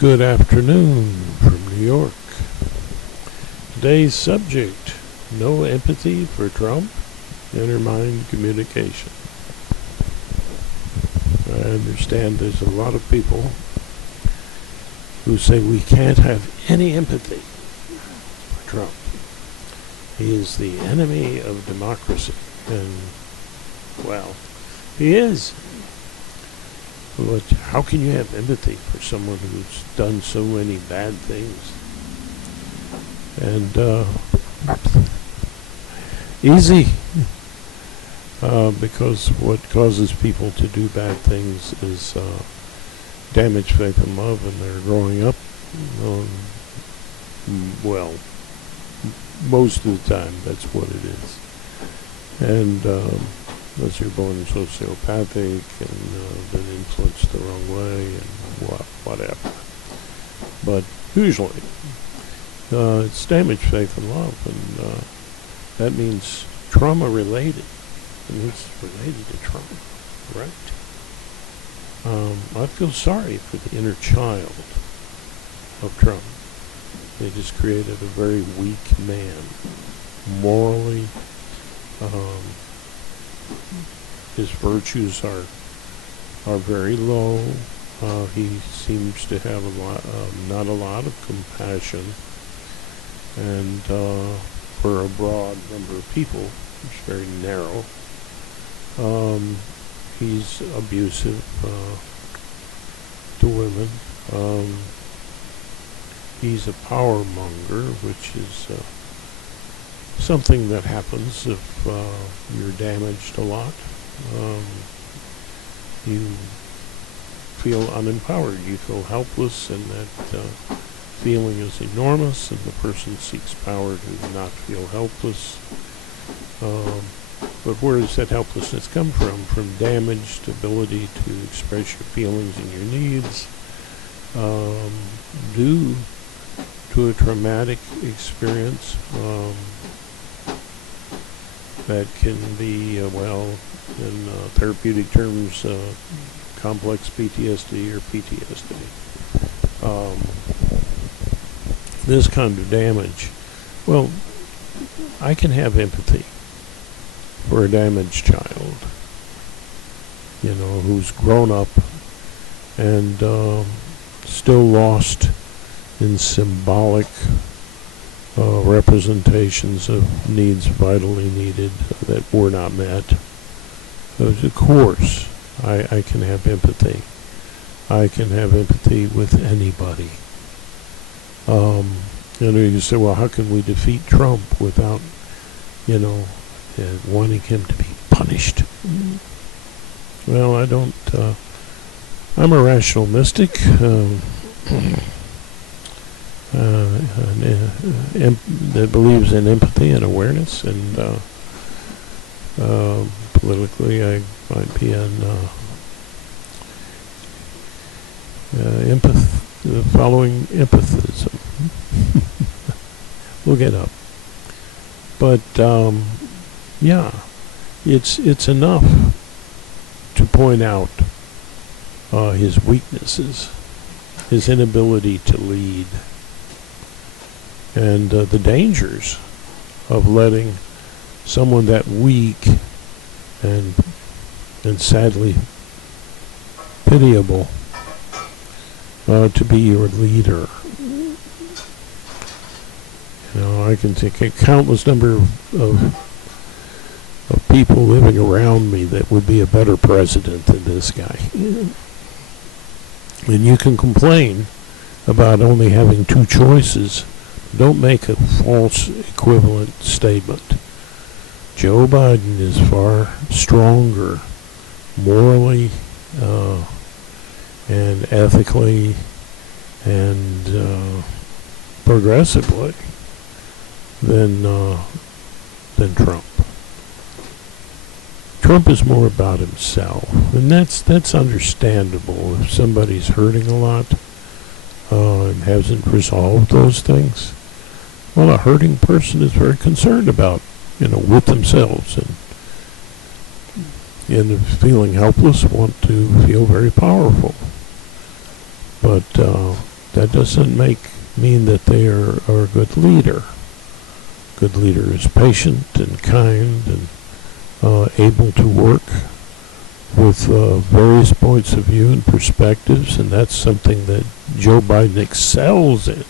Good afternoon from New York. Today's subject, no empathy for Trump, intermind communication. I understand there's a lot of people who say we can't have any empathy for Trump. He is the enemy of democracy. And, well, he is. But how can you have empathy for someone who's done so many bad things? And easy, because what causes people to do bad things is damage faith and love, and they're growing up. Well, most of the time, that's what it is. And unless you're born sociopathic and been influenced the wrong way and whatever. But usually, it's damaged faith and love, and that means trauma-related. It means related to trauma, right? I feel sorry for the inner child of Trump. They just created a very weak man, morally. His virtues are very low. He seems to have not a lot of compassion, and for a broad number of people, it's very narrow. He's abusive to women. He's a power monger, which is something that happens if you're damaged a lot. You feel unempowered, you feel helpless, and that feeling is enormous, and the person seeks power to not feel helpless. But where does that helplessness come from? From damaged ability to express your feelings and your needs due to a traumatic experience that can be, in therapeutic terms, complex PTSD or PTSD. This kind of damage, well, I can have empathy for a damaged child, who's grown up and still lost in symbolic representations of needs vitally needed that were not met. Of course, I can have empathy. I can have empathy with anybody. You say, well, how can we defeat Trump without, wanting him to be punished? Well, I don't. I'm a rational mystic. That believes in empathy and awareness, and politically I might be an following empathism. We'll get up. But yeah, it's enough to point out his weaknesses, his inability to lead, and the dangers of letting someone that weak and sadly pitiable to be your leader. I can take a countless number of people living around me that would be a better president than this guy. And you can complain about only having two choices. Don't make a false equivalent statement. Joe Biden is far stronger morally and ethically and progressively than Trump. Trump is more about himself, and that's understandable. If somebody's hurting a lot and hasn't resolved those things, well, a hurting person is very concerned about, with themselves, and if feeling helpless, want to feel very powerful. But that doesn't mean that they are a good leader. Good leader is patient and kind and able to work with various points of view and perspectives, and that's something that Joe Biden excels in.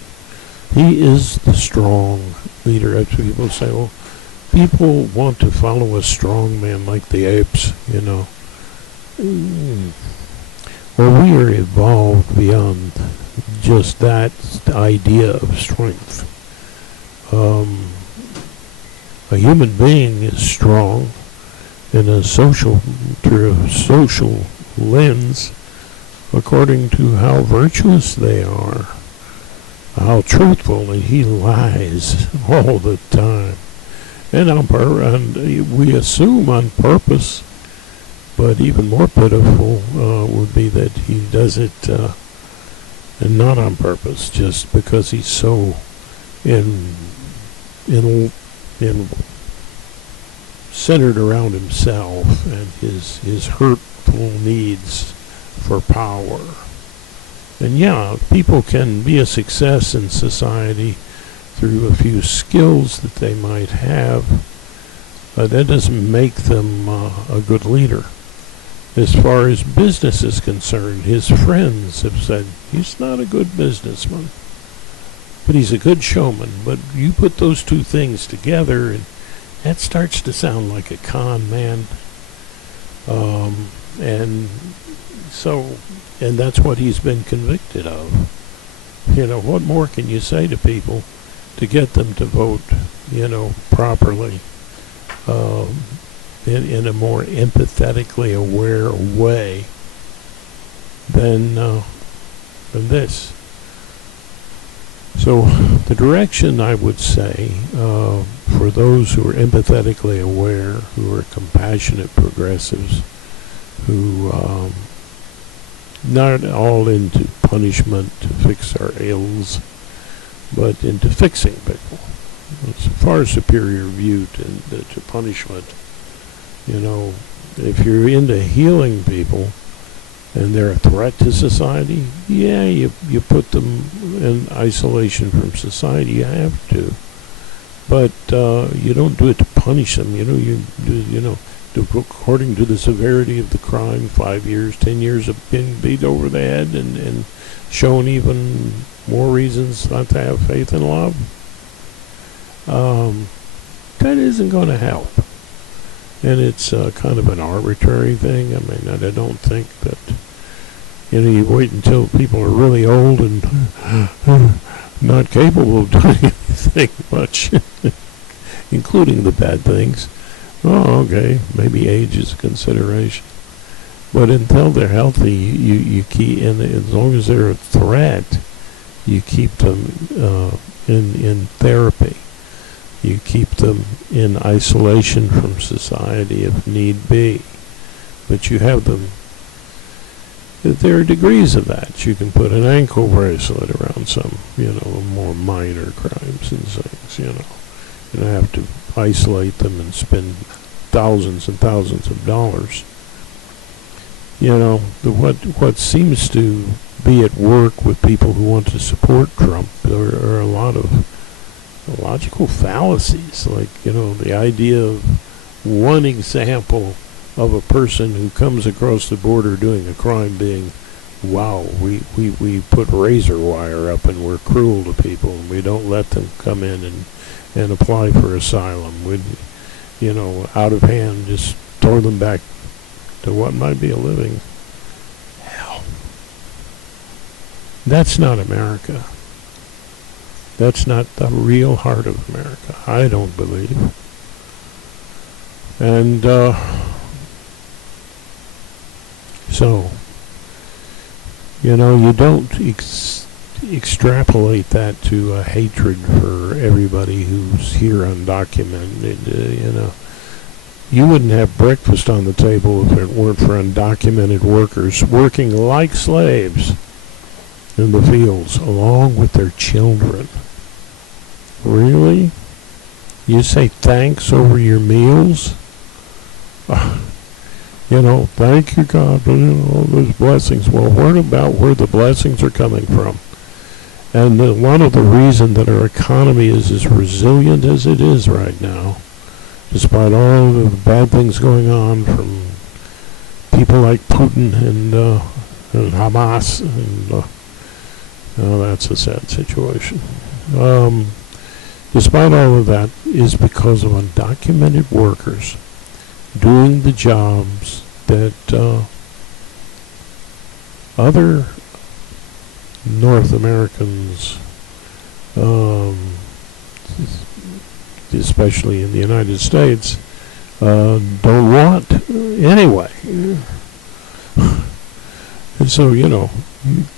He is the strong leader. As people say, well, people want to follow a strong man like the apes, you know. Well, we are evolved beyond just that idea of strength. A human being is strong in a through a social lens, according to how virtuous they are, how truthful, and he lies all the time, and we assume on purpose. But even more pitiful would be that he does it and not on purpose, just because he's so in centered around himself and his hurtful needs for power. And yeah, people can be a success in society through a few skills that they might have. That doesn't make them a good leader. As far as business is concerned, his friends have said he's not a good businessman, but he's a good showman. But you put those two things together, and that starts to sound like a con man. And that's what he's been convicted of. You know, what more can you say to people to get them to vote, you know, properly, in a more empathetically aware way than this? So the direction, I would say, for those who are empathetically aware, who are compassionate progressives, who not all into punishment to fix our ills, but into fixing people. It's a far superior view to punishment. You know, if you're into healing people and they're a threat to society, yeah, you put them in isolation from society. You have to, but you don't do it to punish them. You know, you do, you know, according to the severity of the crime, 5 years, 10 years of being beat over the head, and shown even more reasons not to have faith and love. That isn't going to help. And it's kind of an arbitrary thing. I mean, I don't think that, you know, you wait until people are really old and not capable of doing anything much, including the bad things. Oh, okay, maybe age is a consideration. But until they're healthy, you keep, and as long as they're a threat, you keep them in therapy. You keep them in isolation from society if need be. But you have them, there are degrees of that. You can put an ankle bracelet around some, you know, more minor crimes and things, you know. You don't have to isolate them and spend thousands and thousands of dollars. You know, what seems to be at work with people who want to support Trump are a lot of logical fallacies, like, you know, the idea of one example of a person who comes across the border doing a crime being, wow, we put razor wire up and we're cruel to people and we don't let them come in and apply for asylum. We'd, you know, out of hand just throw them back to what might be a living hell. That's not America. That's not the real heart of America, I don't believe. And so, you know, you don't extrapolate that to a hatred for everybody who's here undocumented. You know, you wouldn't have breakfast on the table if it weren't for undocumented workers working like slaves in the fields along with their children. Really? You say thanks over your meals? You know, thank you, God, for all those blessings. Well, what about where the blessings are coming from? And a lot of the reason that our economy is as resilient as it is right now, despite all the bad things going on from people like Putin and Hamas, and that's a sad situation. Despite all of that, is because of undocumented workers doing the jobs that other North Americans, especially in the United States, don't want anyway. And so,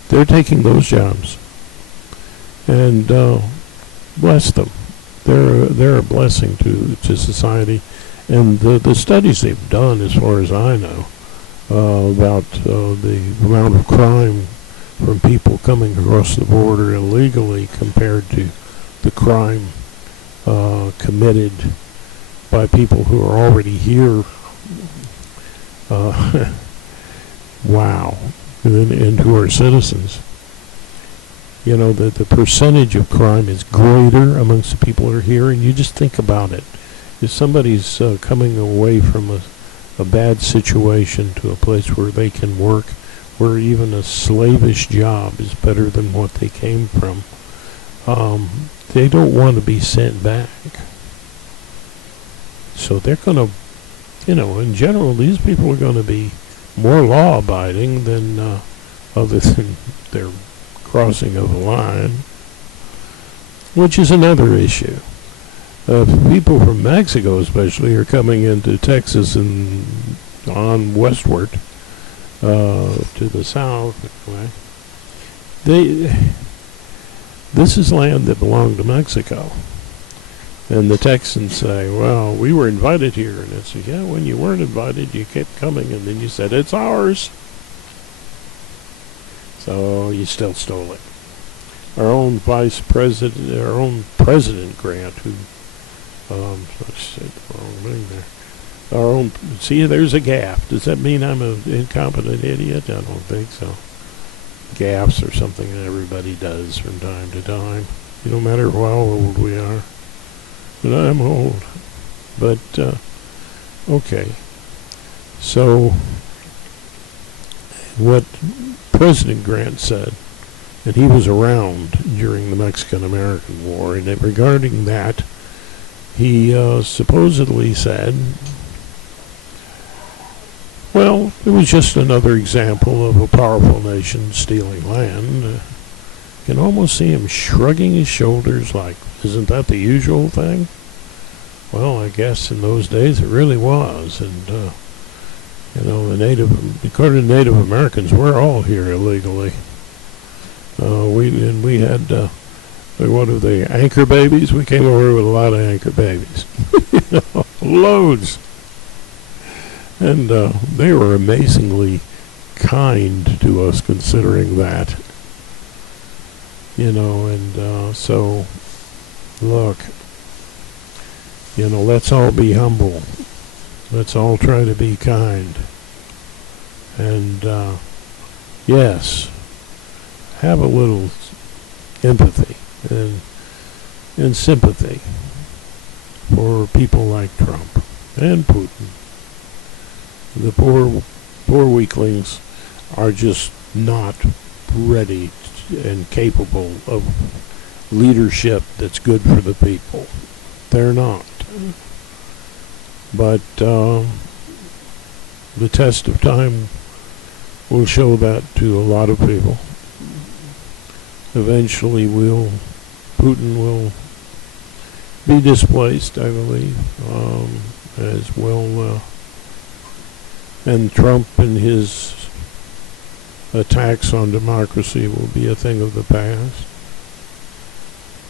they're taking those jobs, and bless them. They're a blessing to society, and the studies they've done, as far as I know, about the amount of crime from people coming across the border illegally compared to the crime committed by people who are already here. Wow. And who are citizens. The percentage of crime is greater amongst the people who are here, and you just think about it. If somebody's coming away from a bad situation to a place where they can work, where even a slavish job is better than what they came from, they don't want to be sent back. So they're going to, in general, these people are going to be more law-abiding than other than their crossing of the line, which is another issue. People from Mexico especially are coming into Texas and on westward to the south. Anyway. This is land that belonged to Mexico. And the Texans say, well, we were invited here. And it's, yeah, when you weren't invited, you kept coming, and then you said, it's ours. So you still stole it. Our own vice president, our own President Grant, who, I said the wrong thing there. Our own, see, there's a gaffe. Does that mean I'm an incompetent idiot? I don't think so. Gaffes are something that everybody does from time to time. No matter how old we are. But I'm old. But, okay. So, what President Grant said, and he was around during the Mexican-American War, and regarding that, he supposedly said, well, it was just another example of a powerful nation stealing land. You can almost see him shrugging his shoulders like, isn't that the usual thing? Well, I guess in those days it really was. And, according to Native Americans, we're all here illegally. We had, what are they, anchor babies? We came over with a lot of anchor babies. Loads. And they were amazingly kind to us considering that. So, look, let's all be humble. Let's all try to be kind. And, yes, have a little empathy and sympathy for people like Trump and Putin. The poor weaklings are just not ready and capable of leadership that's good for the people. They're not. But the test of time will show that to a lot of people. Eventually Putin will be displaced, I believe, as well, and Trump and his attacks on democracy will be a thing of the past.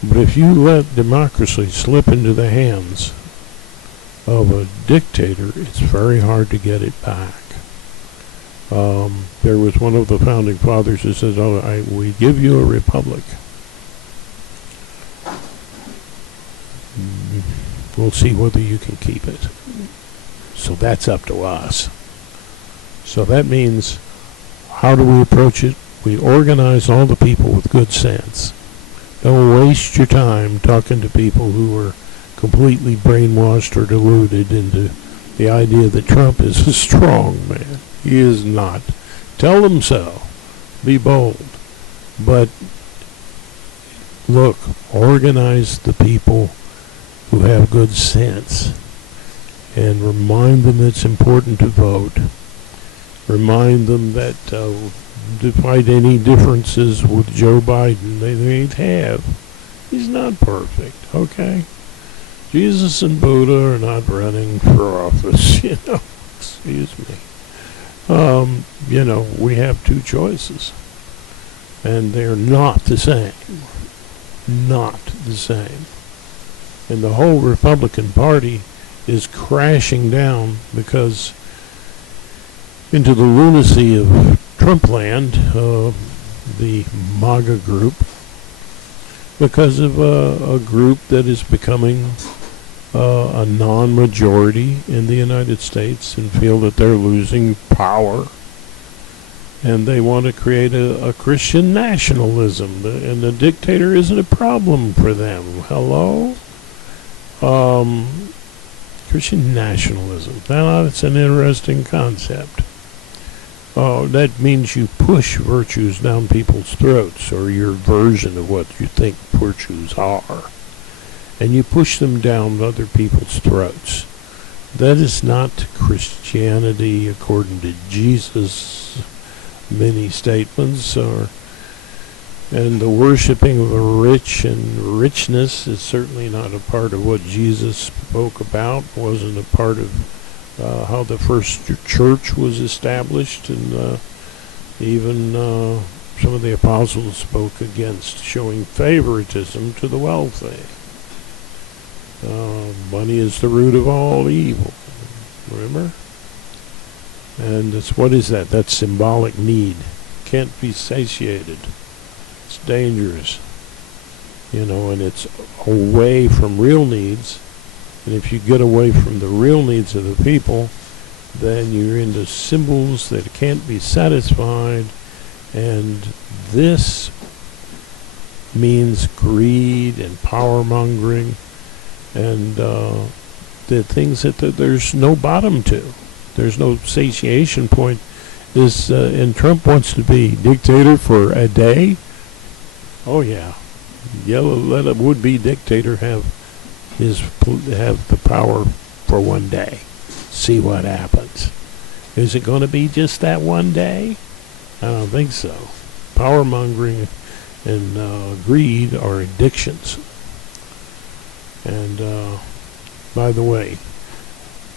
But if you let democracy slip into the hands of a dictator, it's very hard to get it back. There was one of the founding fathers who said, we give you a republic. We'll see whether you can keep it. So that's up to us. So that means, how do we approach it? We organize all the people with good sense Don't waste your time talking to people who are completely brainwashed or deluded into the idea that Trump is a strong man. He is not. Tell them so. Be bold. But look, organize the people who have good sense and remind them it's important to vote. Remind them that despite any differences with Joe Biden they have, he's not perfect, okay? Jesus and Buddha are not running for office, excuse me. We have two choices, and they're not the same. Not the same. And the whole Republican Party is crashing down because into the lunacy of Trumpland, the MAGA group, because of a group that is becoming a non-majority in the United States and feel that they're losing power. And they want to create a Christian nationalism, and the dictator isn't a problem for them. Hello? Christian nationalism. Now, that's an interesting concept. That means you push virtues down people's throats, or your version of what you think virtues are, and you push them down other people's throats. That is not Christianity according to Jesus. Many statements are, and the worshiping of the rich and richness is certainly not a part of what Jesus spoke about. Wasn't a part of how the first church was established, and even some of the apostles spoke against showing favoritism to the wealthy. Money is the root of all evil. Remember? And what is that? That's symbolic need. Can't be satiated. It's dangerous. And it's away from real needs. And if you get away from the real needs of the people, then you're into symbols that can't be satisfied. And this means greed and power mongering and the things that there's no bottom to. There's no satiation point. And Trump wants to be dictator for a day. Oh yeah, let a would-be dictator have the power for one day. See what happens. Is it going to be just that one day? I don't think so. Power mongering and greed are addictions. And by the way,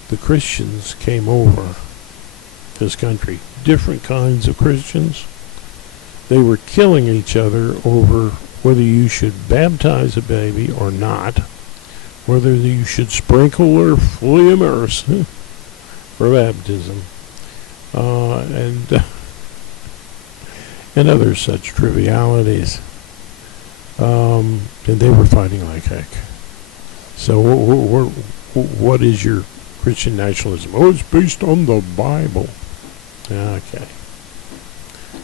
the Christians came over this country, different kinds of Christians. They were killing each other over whether you should baptize a baby or not, whether you should sprinkle or fully immerse for baptism, and other such trivialities. And they were fighting like heck. So what is your Christian nationalism? Oh, it's based on the Bible. Okay.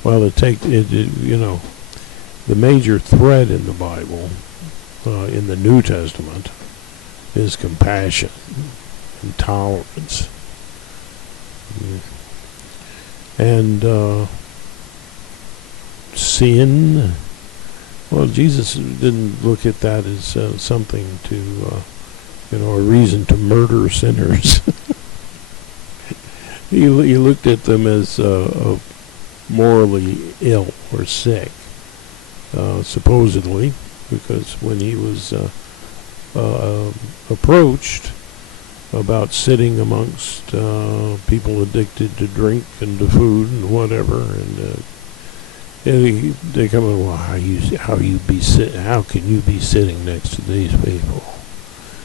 Well, the major thread in the Bible, in the New Testament, is compassion and tolerance. And sin. Well, Jesus didn't look at that as something to, a reason to murder sinners. He looked at them as morally ill or sick, supposedly, because when he was approached about sitting amongst people addicted to drink and to food and whatever, and they come in, well, how can you be sitting next to these people?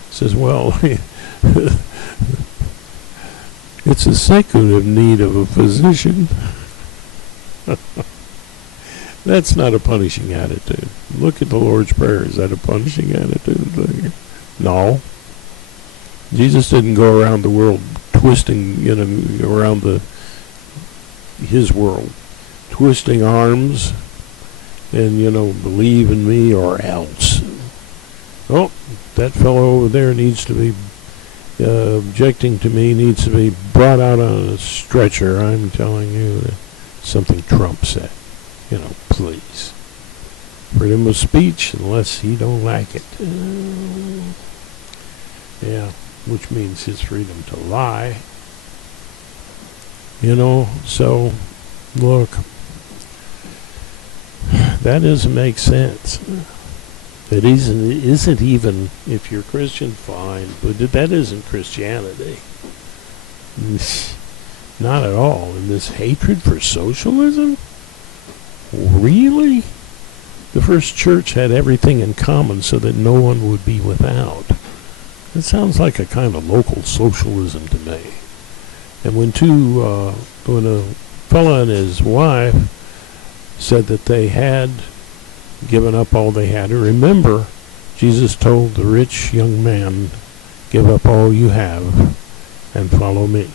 Says, well, it's a second need of a physician. That's not a punishing attitude. Look at the Lord's Prayer. Is that a punishing attitude? No. Jesus didn't go around the world twisting, around his world, twisting arms and, believe in me or else. Oh, that fellow over there needs to be objecting to me, needs to be brought out on a stretcher. I'm telling you that something Trump said. Please. Freedom of speech, unless he don't like it. Yeah, which means his freedom to lie. So, look, that doesn't make sense. It isn't even, if you're Christian, fine, but that isn't Christianity. Not at all. And this hatred for socialism? Really? The first church had everything in common so that no one would be without. It sounds like a kind of local socialism to me. And when a fella and his wife said that they had given up all they had, and remember, Jesus told the rich young man, give up all you have and follow me.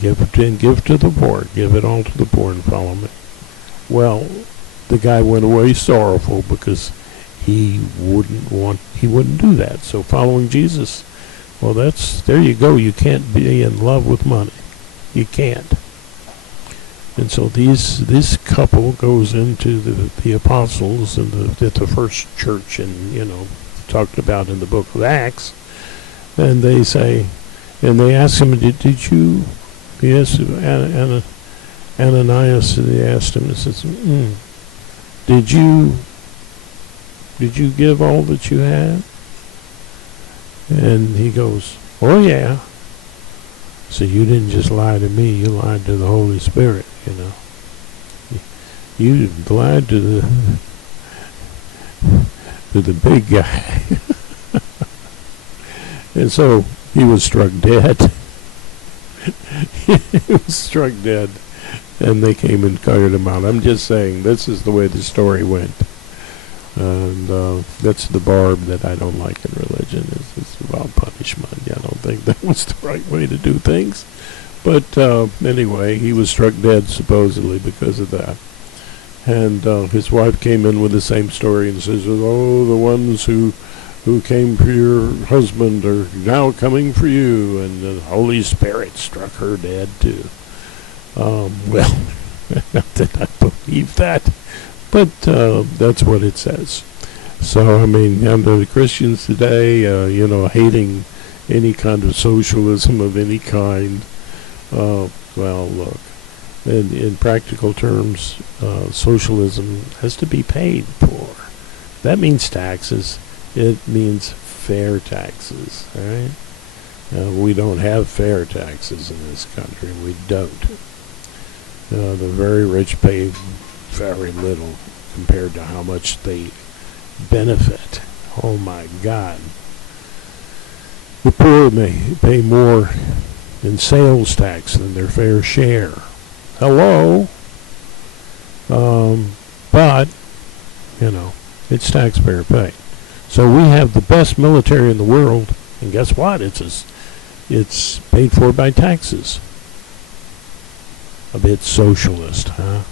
Give to the poor. Give it all to the poor and follow me. Well, the guy went away sorrowful because he wouldn't do that. So following Jesus, well, there you go. You can't be in love with money. You can't. And so this couple goes into the apostles and the first church, and talked about in the book of Acts, and they say, and they ask him, did you? He asked Ananias, and they asked him, and says, Did you give all that you had? And he goes, oh yeah. So you didn't just lie to me, you lied to the Holy Spirit, You lied to the big guy. And so he was struck dead. He was struck dead. And they came and carried him out. I'm just saying, this is the way the story went. And that's the barb that I don't like in religion. It's about punishment. I don't think that was the right way to do things. But anyway, he was struck dead supposedly because of that. And his wife came in with the same story and says, oh, the ones who came for your husband are now coming for you. And the Holy Spirit struck her dead too. Well, not that I believe that, but that's what it says. So, under the Christians today, hating any kind of socialism of any kind, well, look, in practical terms, socialism has to be paid for. That means taxes. It means fair taxes, all right? We don't have fair taxes in this country. We don't. The very rich pay very little compared to how much they benefit. Oh my God. The poor may pay more in sales tax than their fair share. Hello? But, it's taxpayer pay. So we have the best military in the world, and guess what? It's paid for by taxes. A bit socialist, huh?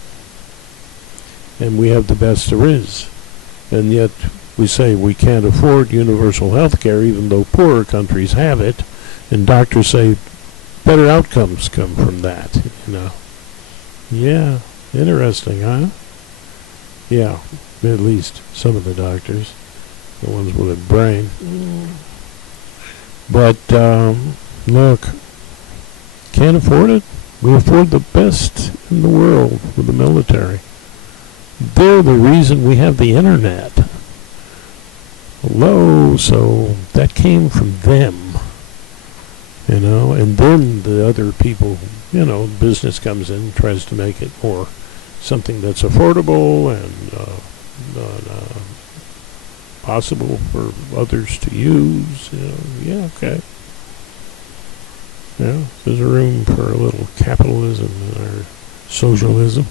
And we have the best there is. And yet we say we can't afford universal health care even though poorer countries have it. And doctors say better outcomes come from that, Yeah, interesting, huh? Yeah, at least some of the doctors, the ones with a brain. But, look, can't afford it. We afford the best in the world with the military. They're the reason we have the internet. Hello, so that came from them, and then the other people, business comes in, tries to make it more something that's affordable and possible for others to use. Yeah, okay. Yeah, there's a room for a little capitalism in our socialism,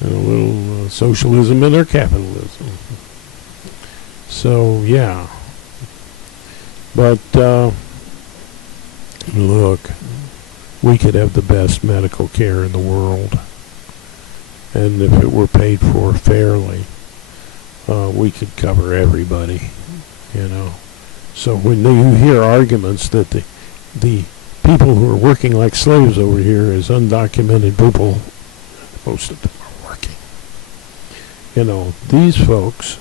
and a little socialism in our capitalism. So, yeah. But, look, we could have the best medical care in the world. and if it were paid for fairly, we could cover everybody, you know. So when you hear arguments that the people who are working like slaves over here is undocumented people, most of them are working. You know, these folks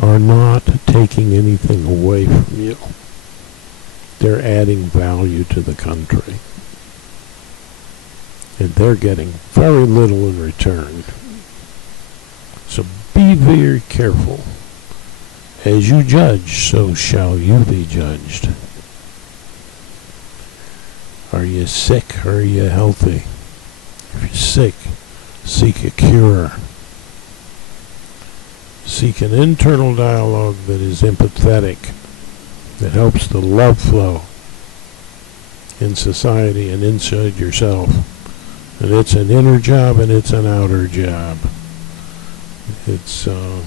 are not taking anything away from you. They're adding value to the country. And they're getting very little in return. So be very careful. As you judge, so shall you be judged. Are you sick or are you healthy? If you're sick, seek a cure. Seek an internal dialogue that is empathetic, that helps the love flow in society and inside yourself. And it's an inner job and it's an outer job. It's a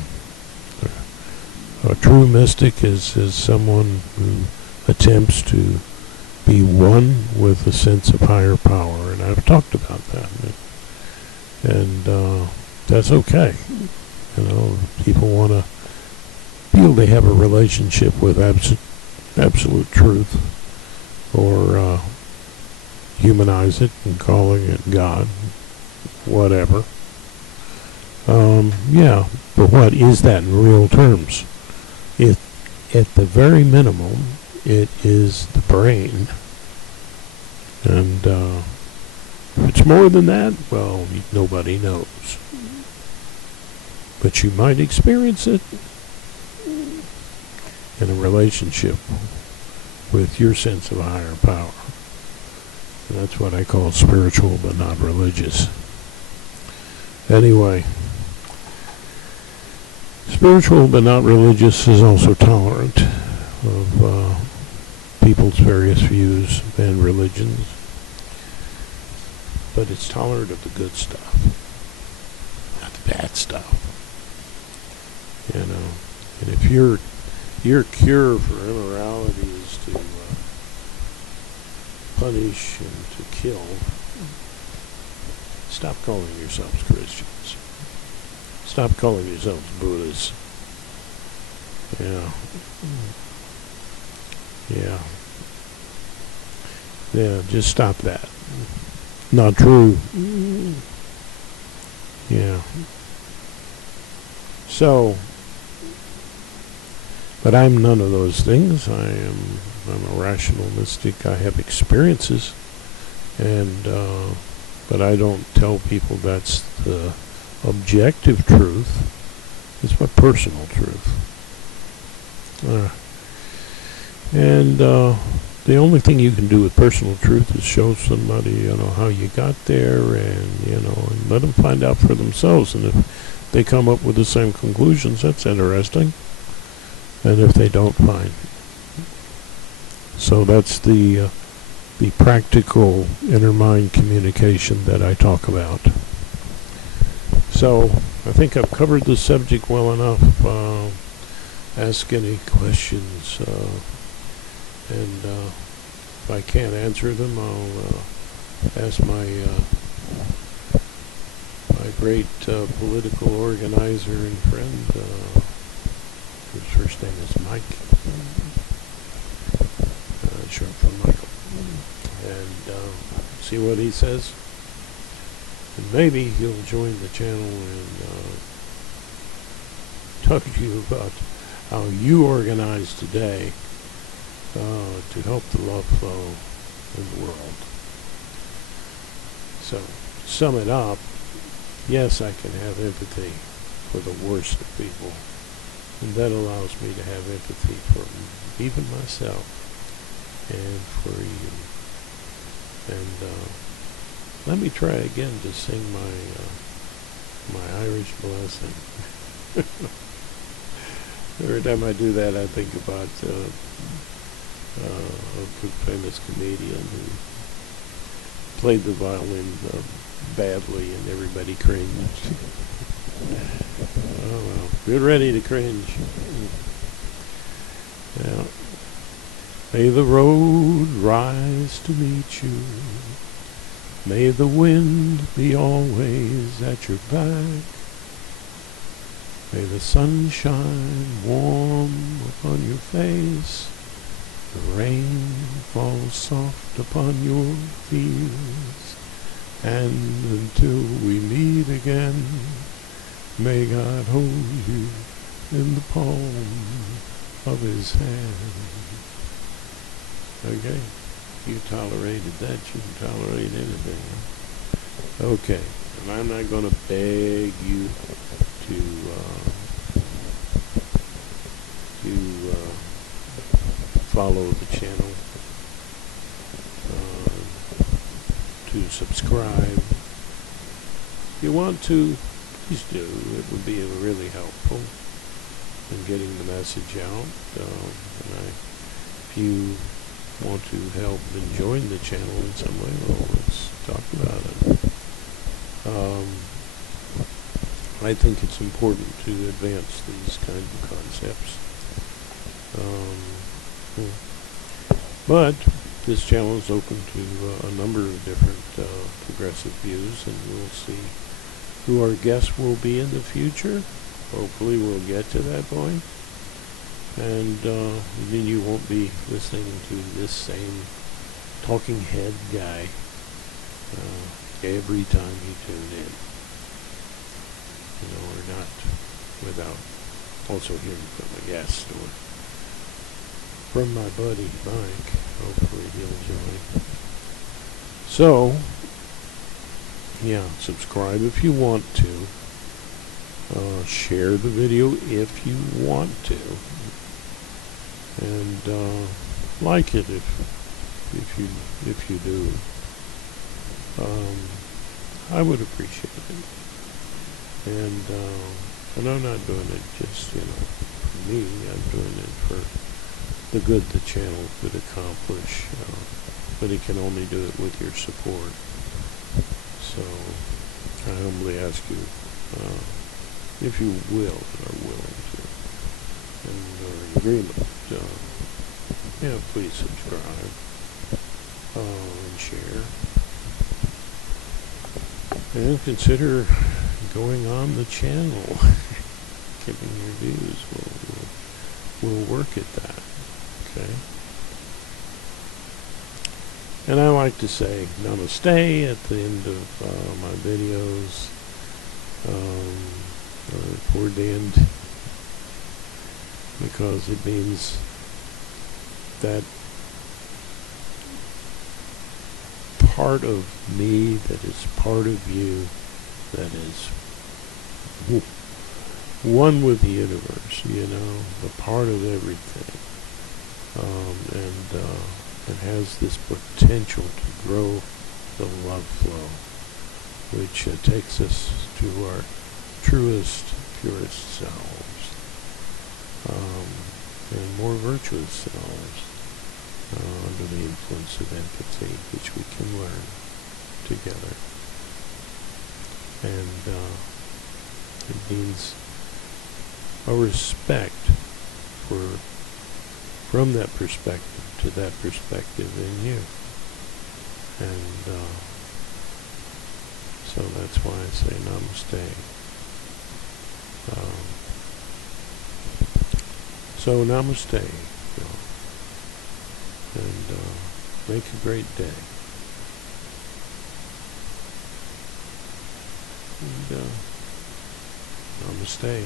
true mystic is someone who attempts to be one with a sense of higher power, and I've talked about that. And that's okay. You know, people want to feel they have a relationship with absolute truth, or humanize it and calling it God, whatever. Yeah, but what is that in real terms? At the very minimum, it is the brain. And if it's more than that, well, nobody knows. But you might experience it in a relationship with your sense of higher power. And that's what I call spiritual but not religious. Anyway, spiritual but not religious is also tolerant of people's various views and religions. But it's tolerant of the good stuff, not the bad stuff. You know, and if your cure for immorality is to punish and to kill, stop calling yourselves Christians. Stop calling yourselves Buddhists. Yeah, just stop that. Not true. Yeah. So, but I'm none of those things. I'm a rational mystic. I have experiences, and but I don't tell people that's the objective truth. It's my personal truth. And the only thing you can do with personal truth is show somebody, you know, how you got there, and, you know, and let them find out for themselves. And if they come up with the same conclusions, that's interesting. And if they don't, fine. So that's the practical inner mind communication that I talk about. So I think I've covered the subject well enough. Ask any questions, and if I can't answer them, I'll ask my great political organizer and friend, whose first name is Mike, short for Michael, and see what he says. And maybe he'll join the channel and talk to you about how you organize today to help the love flow in the world. So, to sum it up, yes, I can have empathy for the worst of people, and that allows me to have empathy for even myself and for you. And let me try again to sing my Irish blessing. Every time I do that, I think about a good famous comedian who played the violin badly and everybody cringed. Oh well, get ready to cringe. Yeah. May the road rise to meet you. May the wind be always at your back. May the sun shine warm upon your face. The rain falls soft upon your fields. And until we meet again, may God hold you in the palm of his hand. Okay, you tolerated that, you can tolerate anything. Huh? Okay, and I'm not going to beg you to follow the channel, to subscribe. If you want to, please do. It would be really helpful in getting the message out. If you want to help and join the channel in some way, well, let's talk about it. I think it's important to advance these kind of concepts. But this channel is open to a number of different progressive views, and we'll see who our guests will be in the future. Hopefully we'll get to that point. And then you won't be listening to this same talking head guy every time you tune in. You know, or not without also hearing from a guest or from my buddy Mike. Hopefully he'll join. So, yeah, subscribe if you want to. Share the video if you want to. And like it if you do. I would appreciate it. And I'm not doing it just, for me. I'm doing it for the good the channel could accomplish. But it can only do it with your support. So I humbly ask you, if you will and are willing to, and are in agreement, please subscribe and share. And consider going on the channel, giving your views. We'll work at that, okay? And I like to say namaste at the end of my videos, toward the end, because it means that part of me that is part of you, that is one with the universe, the part of everything, and it has this potential to grow the love flow, which takes us to our truest, purest selves, and more virtuous selves, under the influence of empathy, which we can learn together. And it means a respect from that perspective to that perspective in you. And so that's why I say namaste. So namaste, and make a great day. And namaste.